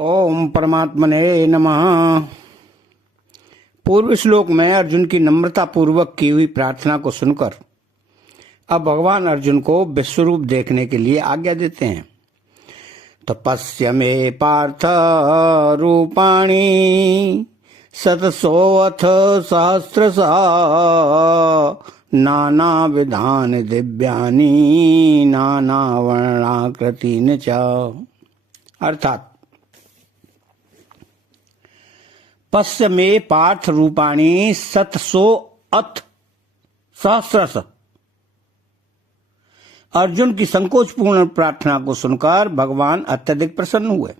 ओम परमात्मने नमः। पूर्व श्लोक में अर्जुन की नम्रता पूर्वक की हुई प्रार्थना को सुनकर अब भगवान अर्जुन को विश्वरूप देखने के लिए आज्ञा देते हैं। तपस्य मे पार्थ रूपाणि शतसोऽथ सहस्रशः नाना विधान दिव्यानि नाना वर्णाकृतीनि च। अर्थात पश्य में पार्थ रूपाणी शतसो अथ सहस्रश। अर्जुन की संकोचपूर्ण प्रार्थना को सुनकर भगवान अत्यधिक प्रसन्न हुए।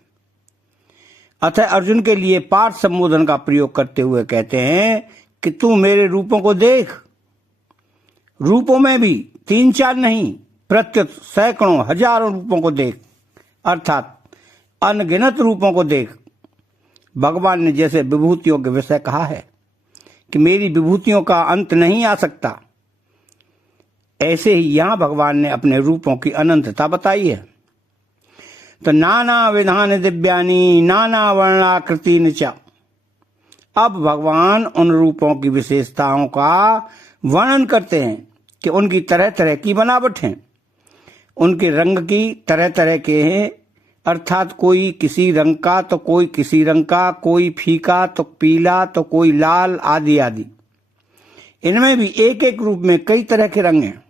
अतः अर्जुन के लिए पार्थ संबोधन का प्रयोग करते हुए कहते हैं कि तू मेरे रूपों को देख। रूपों में भी 3-4 नहीं, प्रत्युत सैकड़ों हजारों रूपों को देख, अर्थात अनगिनत रूपों को देख। भगवान ने जैसे विभूतियों के विषय कहा है कि मेरी विभूतियों का अंत नहीं आ सकता, ऐसे ही यहां भगवान ने अपने रूपों की अनंतता बताई है। तो नाना विधान दिव्यानि नाना वर्णाकृतीनि च। अब भगवान उन रूपों की विशेषताओं का वर्णन करते हैं कि उनकी तरह तरह की बनावट है, उनके रंग की तरह तरह के हैं, अर्थात कोई किसी रंग का तो कोई किसी रंग का, कोई फीका तो पीला तो कोई लाल, आदि आदि। इनमें भी एक एक रूप में कई तरह के रंग हैं।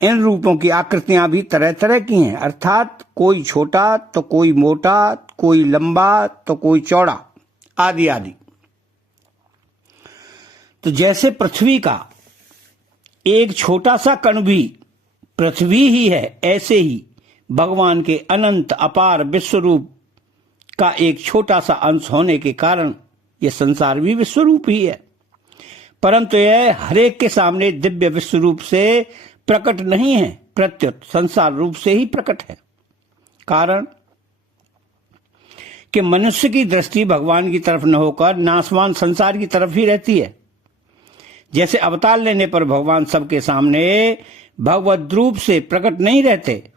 इन रूपों की आकृतियां भी तरह तरह की हैं, अर्थात कोई छोटा तो कोई मोटा, कोई लंबा तो कोई चौड़ा, आदि आदि। तो जैसे पृथ्वी का एक छोटा सा कण भी पृथ्वी ही है, ऐसे ही भगवान के अनंत अपार विश्वरूप का एक छोटा सा अंश होने के कारण यह संसार भी विश्वरूप ही है, परंतु यह हरेक के सामने दिव्य विश्वरूप से प्रकट नहीं है, प्रत्युत संसार रूप से ही प्रकट है। कारण कि मनुष्य की दृष्टि भगवान की तरफ न होकर नाशवान संसार की तरफ ही रहती है। जैसे अवतार लेने पर भगवान सबके सामने भगवद रूप से प्रकट नहीं रहते,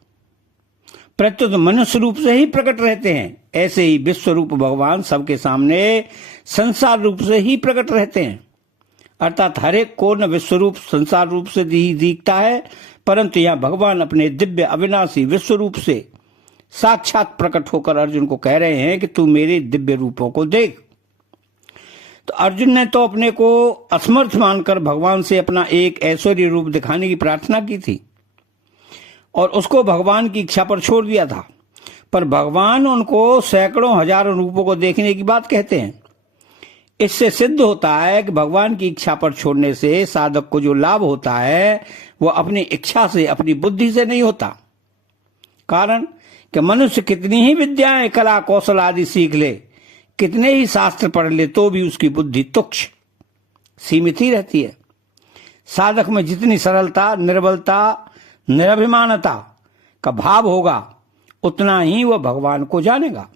प्रत्युत मनुष्य रूप से ही प्रकट रहते हैं, ऐसे ही विश्व रूप भगवान सबके सामने संसार रूप से ही प्रकट रहते हैं। अर्थात हर एक को न विश्व रूप संसार रूप से ही दिखता है, परंतु यहाँ भगवान अपने दिव्य अविनाशी विश्व रूप से साक्षात प्रकट होकर अर्जुन को कह रहे हैं कि तू मेरे दिव्य रूपों को देख। तो अर्जुन ने तो अपने को असमर्थ मानकर भगवान से अपना एक ऐश्वर्य रूप दिखाने की प्रार्थना की थी और उसको भगवान की इच्छा पर छोड़ दिया था, पर भगवान उनको सैकड़ों हजारों रूपों को देखने की बात कहते हैं। इससे सिद्ध होता है कि भगवान की इच्छा पर छोड़ने से साधक को जो लाभ होता है वो अपनी इच्छा से, अपनी बुद्धि से नहीं होता। कारण कि मनुष्य कितनी ही विद्याएं, कला, कौशल आदि सीख ले, कितने ही शास्त्र पढ़ ले, तो भी उसकी बुद्धि तुच्छ, सीमित ही रहती है। साधक में जितनी सरलता, निर्बलता, निराभिमानता का भाव होगा, उतना ही वह भगवान को जानेगा।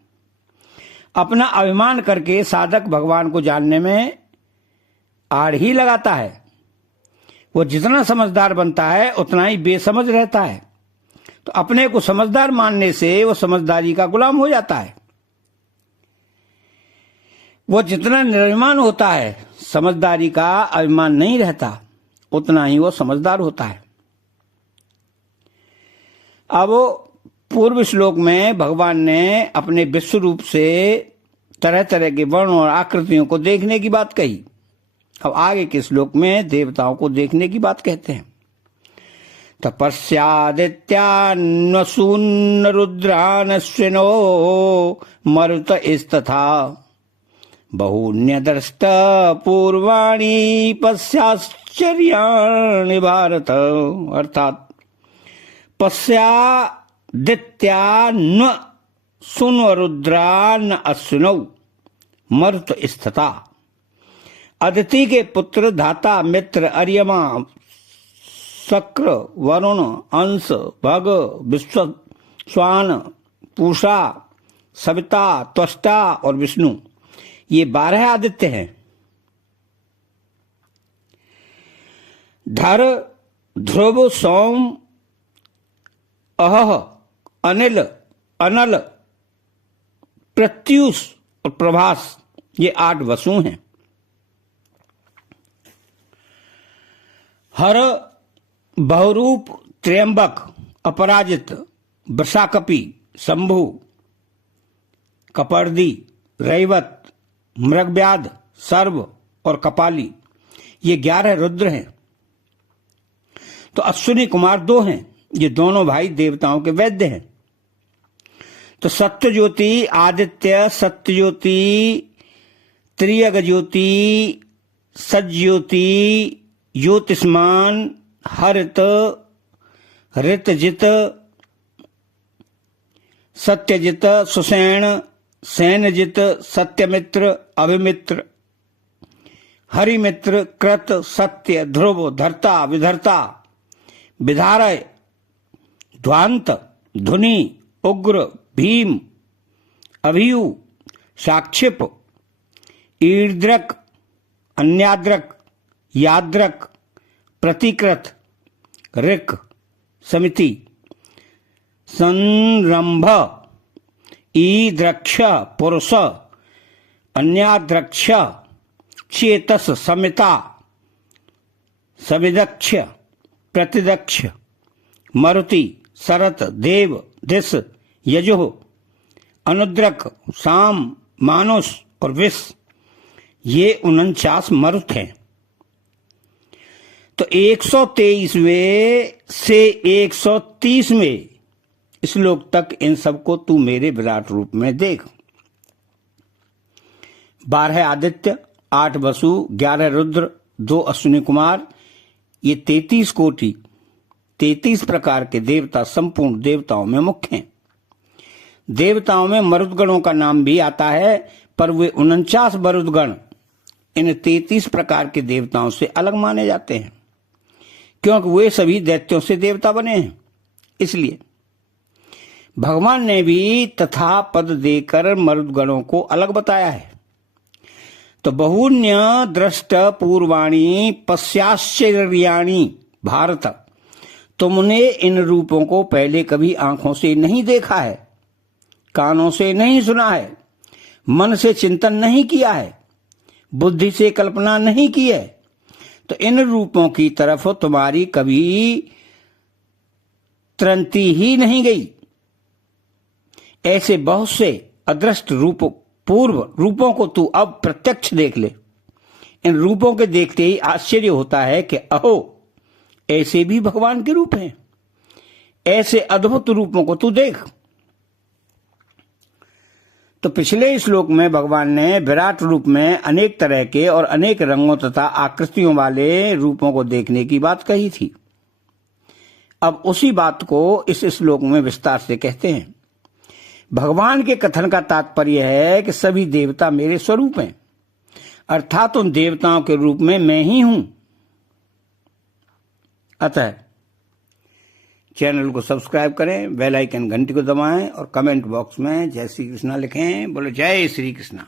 अपना अभिमान करके साधक भगवान को जानने में आड़ ही लगाता है। वो जितना समझदार बनता है उतना ही बेसमझ रहता है। तो अपने को समझदार मानने से वो समझदारी का गुलाम हो जाता है। वो जितना निर्भिमान होता है, समझदारी का अभिमान नहीं रहता, उतना ही वो समझदार होता है। अब पूर्व श्लोक में भगवान ने अपने विश्व रूप से तरह तरह के वर्णों और आकृतियों को देखने की बात कही। अब आगे के श्लोक में देवताओं को देखने की बात कहते हैं। तपस्यादित्यान्वसून्न रुद्रानश्विनो मरुत इस्तथा बहून्यदृष्ट पूर्वाणि पश्याश्चर्याणि भारत। अर्थात पश्यादित्यान्व सुन्व रुद्रान अश्विनौ मरुत स्थिता। अदिति के पुत्र धाता, मित्र, अर्यमा, शक्र, वरुण, अंश, भग, विश्व, स्वान, पूषा, सविता, त्वष्टा और विष्णु, ये 12 आदित्य हैं। धर, ध्रुव, सोम, अहह, अनिल, अनल, प्रत्यूष और प्रभास, ये 8 वसु हैं। हर, बहुरूप, त्र्यंबक, अपराजित, वृषाकपि, शंभु, कपर्दी, रैवत, मृगव्याध, सर्व और कपाली, ये 11 रुद्र हैं। तो अश्विनी कुमार 2 हैं, ये दोनों भाई देवताओं के वैद्य हैं। तो सत्य ज्योति, आदित्य, सत्य ज्योति, त्रियग ज्योति, सज्ज्योति, ज्योतिष्मान, हरित, ऋतजित, सत्यजित, सुषेण, सैनजित, सत्यमित्र, अभिमित्र, हरिमित्र, कृत, सत्य, ध्रुव, धर्ता, विधर्ता, विधारय, ध्वांत, धुनि, उग्र, भीम, अभियु, साक्षिप, ईर्द्रक, अन्याद्रक, याद्रक, प्रतिकृत, ऋक, समिति, संरंभ, ईद्रक्ष, पुरुष, अन्याद्रक्ष, चेतस, समिता, सविदक्ष, प्रतिदक्ष, मरुति, शरत, देव, दिश, यजुः, अनुद्रक, साम, मानुष और विष, ये 49 मरुत हैं। तो 123वें से 130वें श्लोक तक इन सबको तू मेरे विराट रूप में देख। 12 आदित्य, 8 वसु, 11 रुद्र, 2 अश्विनी कुमार, ये 33 कोटि, 33 प्रकार के देवता संपूर्ण देवताओं में मुख्य हैं। देवताओं में मरुदगणों का नाम भी आता है, पर वे 49 मरुदगण इन 33 प्रकार के देवताओं से अलग माने जाते हैं, क्योंकि वे सभी दैत्यों से देवता बने हैं। इसलिए भगवान ने भी तथा पद देकर मरुदगणों को अलग बताया है। तो बहुन्य दृष्ट पूर्वाणी पश्चाश्चर्याणि भारत, तुमने इन रूपों को पहले कभी आंखों से नहीं देखा है, कानों से नहीं सुना है, मन से चिंतन नहीं किया है, बुद्धि से कल्पना नहीं की है। तो इन रूपों की तरफ तुम्हारी कभी त्रंति ही नहीं गई। ऐसे बहुत से अदृष्ट रूप, पूर्व रूपों को तू अब प्रत्यक्ष देख ले। इन रूपों के देखते ही आश्चर्य होता है कि अहो, ऐसे भी भगवान के रूप हैं। ऐसे अद्भुत रूपों को तू देख। तो पिछले श्लोक में भगवान ने विराट रूप में अनेक तरह के और अनेक रंगों तथा आकृतियों वाले रूपों को देखने की बात कही थी। अब उसी बात को इस श्लोक में विस्तार से कहते हैं। भगवान के कथन का तात्पर्य है कि सभी देवता मेरे स्वरूप हैं, अर्थात उन देवताओं के रूप में मैं ही हूं। अतः चैनल को सब्सक्राइब करें, बेल आइकन घंटी को दबाएं और कमेंट बॉक्स में जय श्री कृष्णा लिखें। बोलो जय श्री कृष्णा।